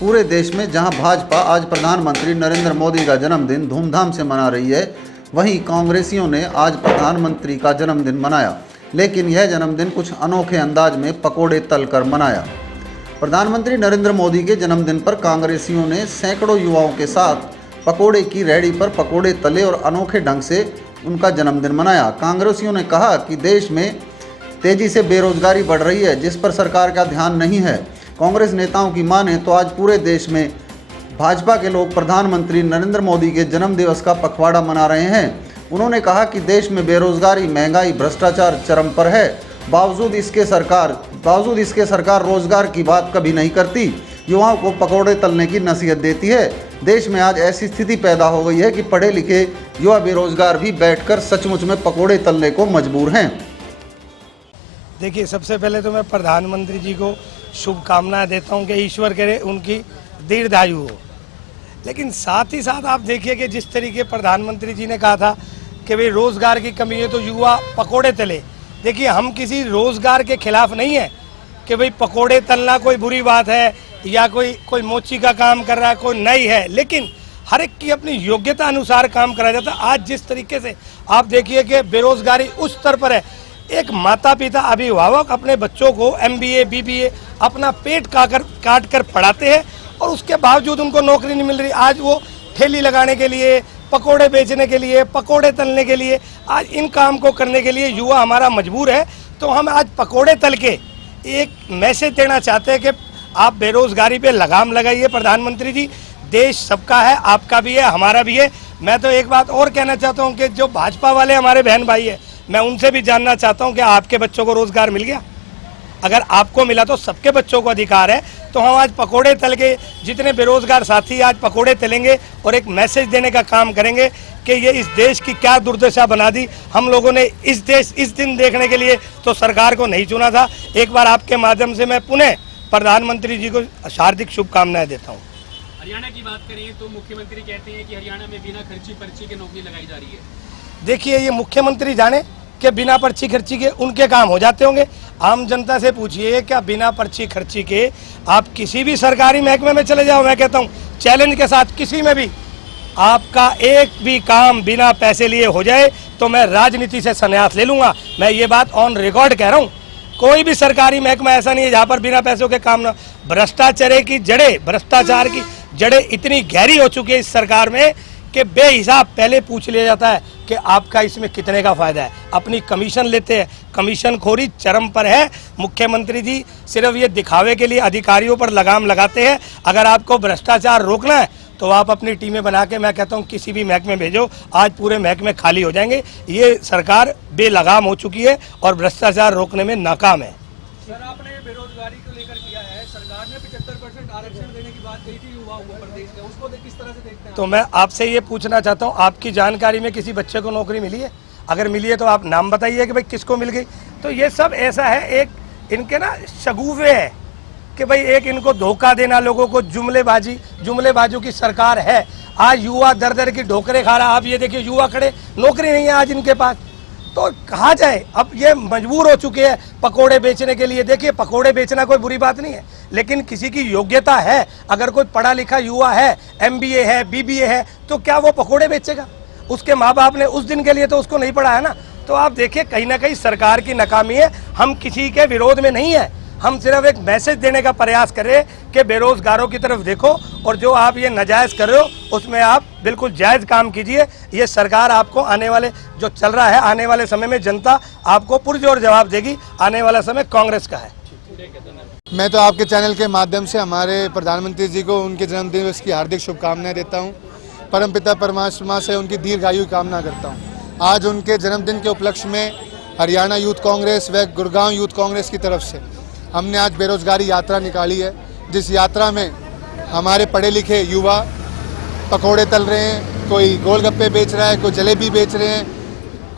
पूरे देश में जहां भाजपा आज प्रधानमंत्री नरेंद्र मोदी का जन्मदिन धूमधाम से मना रही है, वहीं कांग्रेसियों ने आज प्रधानमंत्री का जन्मदिन मनाया, लेकिन यह जन्मदिन कुछ अनोखे अंदाज में पकोड़े तलकर मनाया। प्रधानमंत्री नरेंद्र मोदी के जन्मदिन पर कांग्रेसियों ने सैकड़ों युवाओं के साथ पकोड़े की रेहड़ी पर पकोड़े तले और अनोखे ढंग से उनका जन्मदिन मनाया। कांग्रेसियों ने कहा कि देश में तेजी से बेरोजगारी बढ़ रही है, जिस पर सरकार का ध्यान नहीं है। कांग्रेस नेताओं की माने तो आज पूरे देश में भाजपा के लोग प्रधानमंत्री नरेंद्र मोदी के जन्मदिवस का पखवाड़ा मना रहे हैं। उन्होंने कहा कि देश में बेरोजगारी, महंगाई, भ्रष्टाचार चरम पर है। बावजूद इसके सरकार रोजगार की बात कभी नहीं करती, युवाओं को पकौड़े तलने की नसीहत देती है। देश में आज ऐसी स्थिति पैदा हो गई है कि पढ़े लिखे युवा बेरोजगार भी बैठकर सचमुच में पकौड़े तलने को मजबूर हैं। देखिए, सबसे पहले तो मैं प्रधानमंत्री जी को शुभकामनाएं देता हूं कि ईश्वर करे उनकी दीर्घायु हो। लेकिन साथ ही साथ आप देखिए कि जिस तरीके प्रधानमंत्री जी ने कहा था कि भाई रोजगार की कमी है तो युवा पकोड़े तले। देखिए, हम किसी रोजगार के खिलाफ नहीं है कि भाई पकोड़े तलना कोई बुरी बात है या कोई मोची का काम कर रहा है, कोई नहीं है, लेकिन हर एक की अपनी योग्यता अनुसार काम कराया जाता है। आज जिस तरीके से आप देखिए कि बेरोजगारी उस स्तर पर है, एक माता पिता अभिभावक अपने बच्चों को MBA BBA अपना पेट काट कर पढ़ाते हैं और उसके बावजूद उनको नौकरी नहीं मिल रही। आज वो ठेली लगाने के लिए, पकोड़े बेचने के लिए, पकोड़े तलने के लिए, आज इन काम को करने के लिए युवा हमारा मजबूर है। तो हम आज पकोड़े तल के एक मैसेज देना चाहते हैं कि आप बेरोजगारी पे लगाम लगाइए। प्रधानमंत्री जी, देश सबका है, आपका भी है, हमारा भी है। मैं तो एक बात और कहना चाहता हूँ कि जो भाजपा वाले हमारे बहन भाई है, मैं उनसे भी जानना चाहता हूं कि आपके बच्चों को रोजगार मिल गया? अगर आपको मिला तो सबके बच्चों को अधिकार है। तो हम आज पकोड़े तल के जितने बेरोजगार साथी आज पकोड़े तलेंगे और एक मैसेज देने का काम करेंगे कि ये इस देश की क्या दुर्दशा बना दी। हम लोगों ने इस दिन देखने के लिए तो सरकार को नहीं चुना था। एक बार आपके माध्यम से मैं पुनः प्रधानमंत्री जी को हार्दिक शुभकामनाएं देता हूँ। हरियाणा की बात करें तो मुख्यमंत्री कहते हैं कि हरियाणा में बिना खर्ची पर्ची के नौकरी लगाई जा रही है। देखिए, ये मुख्यमंत्री जाने कि बिना पर्ची खर्ची के उनके काम हो जाते होंगे। आम जनता से पूछिए, क्या बिना पर्ची खर्ची के आप किसी भी सरकारी महकमे में चले जाओ, मैं कहता हूँ चैलेंज के साथ, किसी में भी आपका एक भी काम बिना पैसे लिए हो जाए तो मैं राजनीति से संन्यास ले लूँगा। मैं ये बात ऑन रिकॉर्ड कह रहा हूँ। कोई भी सरकारी महकमा ऐसा नहीं है जहाँ पर बिना पैसों के काम ना। भ्रष्टाचार की जड़ें इतनी गहरी हो चुकी है इस सरकार में कि बेहिसाब पहले पूछ लिया जाता है कि आपका इसमें कितने का फायदा है। अपनी कमीशन लेते हैं, कमीशनखोरी चरम पर है। मुख्यमंत्री जी सिर्फ ये दिखावे के लिए अधिकारियों पर लगाम लगाते हैं। अगर आपको भ्रष्टाचार रोकना है तो आप अपनी टीमें बना के, मैं कहता हूँ किसी भी महकमे भेजो, आज पूरे महकमे खाली हो जाएंगे। ये सरकार बेलगाम हो चुकी है और भ्रष्टाचार रोकने में नाकाम है। सर, आपने बेरोजगारी को लेकर किया है, सरकार ने 75% आरक्षण देने की बात कही थी युवा प्रदेश में, उसको किस तरह से देखते हैं? तो मैं आपसे ये पूछना चाहता हूँ, आपकी जानकारी में किसी बच्चे को नौकरी मिली है? अगर मिली है तो आप नाम बताइए कि भाई किसको मिल गई। तो ये सब ऐसा है, एक इनके ना शगुफे है कि भाई एक इनको धोखा देना, लोगों को जुमलेबाजों की सरकार है। आज युवा दर दर की ढोकरे खा रहा। आप ये देखिए, युवा खड़े, नौकरी नहीं है आज इनके पास, तो कहाँ जाए? अब ये मजबूर हो चुके हैं पकोड़े बेचने के लिए। देखिए, पकोड़े बेचना कोई बुरी बात नहीं है, लेकिन किसी की योग्यता है, अगर कोई पढ़ा लिखा युवा है, MBA है, BBA है, तो क्या वो पकोड़े बेचेगा? उसके माँ बाप ने उस दिन के लिए तो उसको नहीं पढ़ाया ना। तो आप देखिए, कहीं ना कहीं सरकार की नाकामी है। हम किसी के विरोध में नहीं है, हम सिर्फ एक मैसेज देने का प्रयास कर रहे हैं कि बेरोजगारों की तरफ देखो और जो आप ये नाजायज कर रहे हो उसमें आप बिल्कुल जायज काम कीजिए। ये सरकार आपको आने वाले जो चल रहा है, आने वाले समय में जनता आपको पुरजोर जवाब देगी। आने वाला समय कांग्रेस का है। मैं तो आपके चैनल के माध्यम से हमारे प्रधानमंत्री जी को उनके जन्मदिवस की हार्दिक शुभकामनाएं देता हूं। परमपिता परमात्मा से उनकी दीर्घायु की कामना करता हूं। आज उनके जन्मदिन के उपलक्ष्य में हरियाणा यूथ कांग्रेस व गुड़गांव यूथ कांग्रेस की तरफ से हमने आज बेरोजगारी यात्रा निकाली है, जिस यात्रा में हमारे पढ़े लिखे युवा पकोड़े तल रहे हैं, कोई गोलगप्पे बेच रहा है, कोई जलेबी बेच रहे हैं।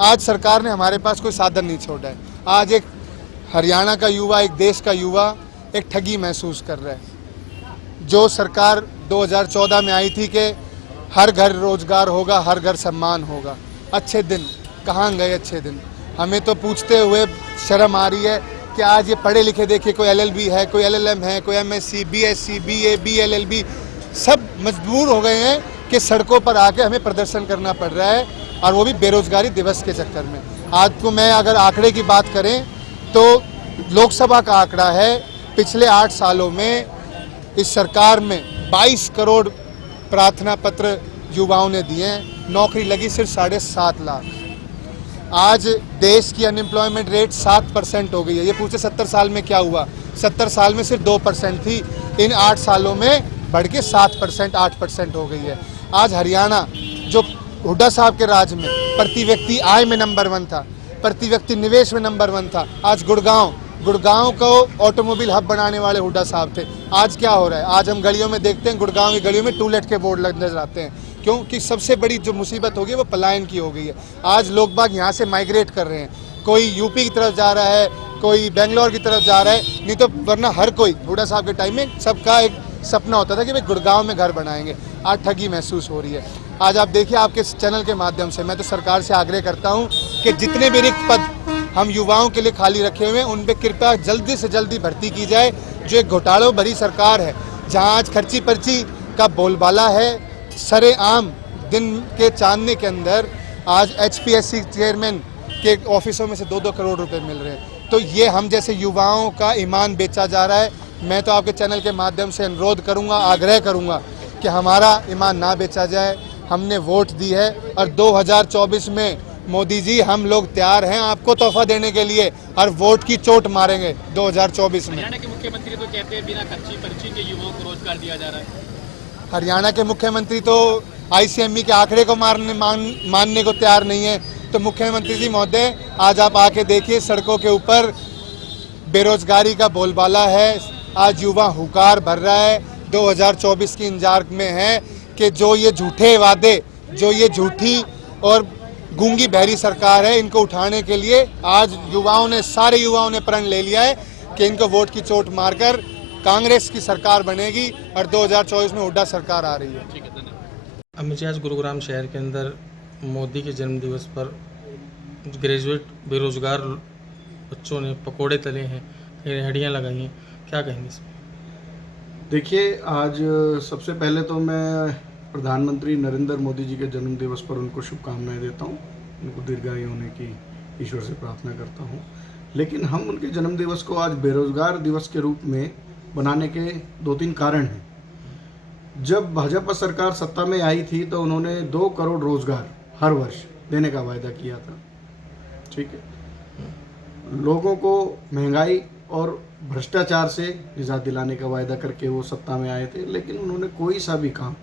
आज सरकार ने हमारे पास कोई साधन नहीं छोड़ा है। आज एक हरियाणा का युवा, एक देश का युवा एक ठगी महसूस कर रहा है। जो सरकार 2014 में आई थी कि हर घर रोजगार होगा, हर घर सम्मान होगा, अच्छे दिन कहाँ गए अच्छे दिन? हमें तो पूछते हुए शर्म आ रही है कि आज ये पढ़े लिखे देखिए, कोई LLB है, कोई LLM है, कोई MSc, BSc, BA, BLLB, सब मजबूर हो गए हैं कि सड़कों पर आके हमें प्रदर्शन करना पड़ रहा है, और वो भी बेरोजगारी दिवस के चक्कर में। आज को मैं अगर आंकड़े की बात करें तो लोकसभा का आंकड़ा है, पिछले 8 सालों में इस सरकार में 22 करोड़ प्रार्थना पत्र युवाओं ने दिए हैं, नौकरी लगी सिर्फ 7.5 लाख। आज देश की अनएम्प्लॉयमेंट रेट 7% हो गई है। ये पूछे 70 साल में क्या हुआ? 70 साल में सिर्फ 2% थी, इन 8 सालों में बढ़ के 7%, 8% हो गई है। आज हरियाणा जो हुड्डा साहब के राज में प्रति व्यक्ति आय में नंबर 1 था, प्रति व्यक्ति निवेश में नंबर 1 था। आज गुड़गांव को ऑटोमोबाइल हब बनाने वाले हुड्डा साहब थे। आज क्या हो रहा है? आज हम गलियों में देखते हैं, गुड़गांव की गलियों में टूलेट के बोर्ड नजर आते हैं। क्योंकि सबसे बड़ी जो मुसीबत हो गई वो पलायन की हो गई है। आज लोग बाग यहाँ से माइग्रेट कर रहे हैं, कोई यूपी की तरफ जा रहा है, कोई बेंगलोर की तरफ जा रहा है, नहीं तो वरना हर कोई हुड्डा साहब के टाइम में सबका एक सपना होता था कि भाई गुड़गांव में घर बनाएंगे। आज ठगी महसूस हो रही है। आज आप देखिए, आपके चैनल के माध्यम से मैं तो सरकार से आग्रह करता हूँ कि जितने भी रिक्त पद हम युवाओं के लिए खाली रखे हुए हैं उन पर कृपया जल्दी से जल्दी भर्ती की जाए। जो एक घोटालों भरी सरकार है, जहाँ आज खर्ची पर्ची का बोलबाला है, सरेआम दिन के चांदने के अंदर आज HPSC चेयरमैन के ऑफिसों में से 2-2 करोड़ रुपए मिल रहे हैं। तो ये हम जैसे युवाओं का ईमान बेचा जा रहा है। मैं तो आपके चैनल के माध्यम से अनुरोध करूंगा, आग्रह करूंगा कि हमारा ईमान ना बेचा जाए। हमने वोट दी है और 2024 में मोदी जी हम लोग तैयार हैं आपको तोहफा देने के लिए, और वोट की चोट मारेंगे 2024 में। हरियाणा के मुख्यमंत्री तो कहते हैं बिना खर्ची पर्ची के युवाओं को रोजगार दिया जा रहा है। हरियाणा के मुख्यमंत्री तो ICME के आंकड़े को मानने को तैयार नहीं है। तो मुख्यमंत्री जी महोदय, आज आप आके देखिए, सड़कों के ऊपर बेरोजगारी का बोलबाला है। आज युवा हुकार भर रहा है, 2024 की इंतजार में है कि जो ये झूठे वादे, जो ये झूठी और गूंगी बहरी सरकार है, इनको उठाने के लिए आज सारे युवाओं ने प्रण ले लिया है कि इनको वोट की चोट मारकर कांग्रेस की सरकार बनेगी और 2024 में हुड्डा सरकार आ रही है। अमित जी, आज गुरुग्राम शहर के अंदर मोदी के जन्म दिवस पर ग्रेजुएट बेरोजगार बच्चों ने पकोड़े तले हैं, रेहड़ियाँ लगाई हैं, क्या कहेंगे इसमें? देखिए, आज सबसे पहले तो मैं प्रधानमंत्री नरेंद्र मोदी जी के जन्म दिवस पर उनको शुभकामनाएं देता हूं, उनको दीर्घायु होने की ईश्वर से प्रार्थना करता हूं। लेकिन हम उनके जन्म दिवस को आज बेरोजगार दिवस के रूप में बनाने के 2-3 कारण हैं। जब भाजपा सरकार सत्ता में आई थी तो उन्होंने 2 करोड़ रोजगार हर वर्ष देने का वायदा किया था, ठीक है। लोगों को महंगाई और भ्रष्टाचार से निजात दिलाने का वायदा करके वो सत्ता में आए थे। लेकिन उन्होंने कोई सा भी काम,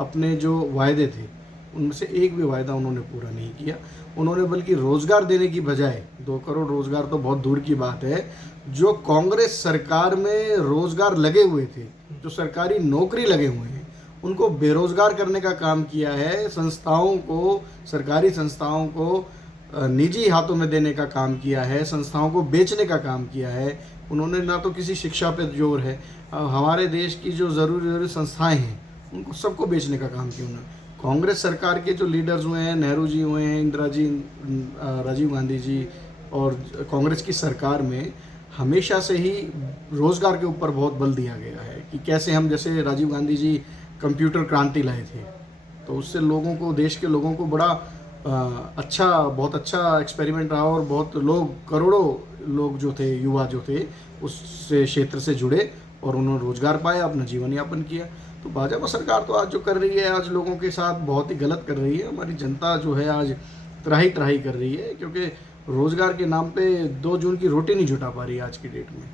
अपने जो वायदे थे उनमें से एक भी वायदा उन्होंने पूरा नहीं किया। उन्होंने बल्कि रोज़गार देने की बजाय, 2 करोड़ रोज़गार तो बहुत दूर की बात है, जो कांग्रेस सरकार में रोज़गार लगे हुए थे, जो सरकारी नौकरी लगे हुए हैं, उनको बेरोज़गार करने का काम किया है। संस्थाओं को, सरकारी संस्थाओं को निजी हाथों में देने का काम किया है, संस्थाओं को बेचने का काम किया है। उन्होंने ना तो किसी शिक्षा पे जोर है, हमारे देश की जो ज़रूरी संस्थाएं हैं उनको सबको बेचने का काम किया उन्होंने। कांग्रेस सरकार के जो लीडर्स हुए हैं, नेहरू जी हुए हैं, इंदिरा जी, राजीव गांधी जी, और कांग्रेस की सरकार में हमेशा से ही रोज़गार के ऊपर बहुत बल दिया गया है कि कैसे हम, जैसे राजीव गांधी जी कंप्यूटर क्रांति लाए थे, तो उससे लोगों को, देश के लोगों को बड़ा बहुत अच्छा एक्सपेरिमेंट रहा और बहुत लोग, करोड़ों लोग जो थे, युवा जो थे, उस क्षेत्र से जुड़े और उन्होंने रोज़गार पाया, अपना जीवन यापन किया। तो भाजपा सरकार तो आज जो कर रही है, आज लोगों के साथ बहुत ही गलत कर रही है। हमारी जनता जो है आज त्राही कर रही है, क्योंकि रोज़गार के नाम पे 2 जून की रोटी नहीं जुटा पा रही है आज की डेट में।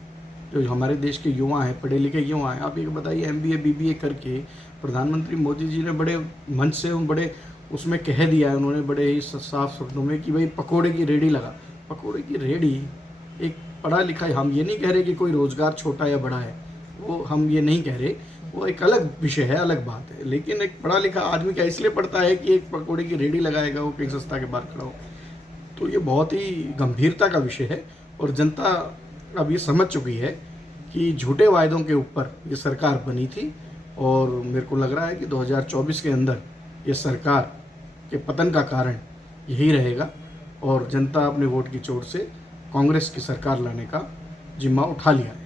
जो हमारे देश के युवा हैं, पढ़े लिखे युवा हैं, आप ये बताइए, MBA BBA करके प्रधानमंत्री मोदी जी ने बड़े मंच से, बड़े उसमें कह दिया है उन्होंने बड़े ही साफ शब्दों में कि भाई पकोड़े की रेडी लगा। पकोड़े की रेडी एक पढ़ा लिखा, हम ये नहीं कह रहे कि कोई रोज़गार छोटा या बड़ा है, वो हम ये नहीं कह रहे, वो एक अलग विषय है, अलग बात है। लेकिन एक पढ़ा लिखा आदमी क्या इसलिए पढ़ता है कि एक पकोड़े की रेडी लगाएगा, वो कहीं सस्ता के बाहर खड़ा हो? तो ये बहुत ही गंभीरता का विषय है और जनता अब ये समझ चुकी है कि झूठे वायदों के ऊपर ये सरकार बनी थी। और मेरे को लग रहा है कि 2024 के अंदर ये सरकार के पतन का कारण यही रहेगा और जनता अपने वोट की चोट से कांग्रेस की सरकार लाने का जिम्मा उठा लिया है।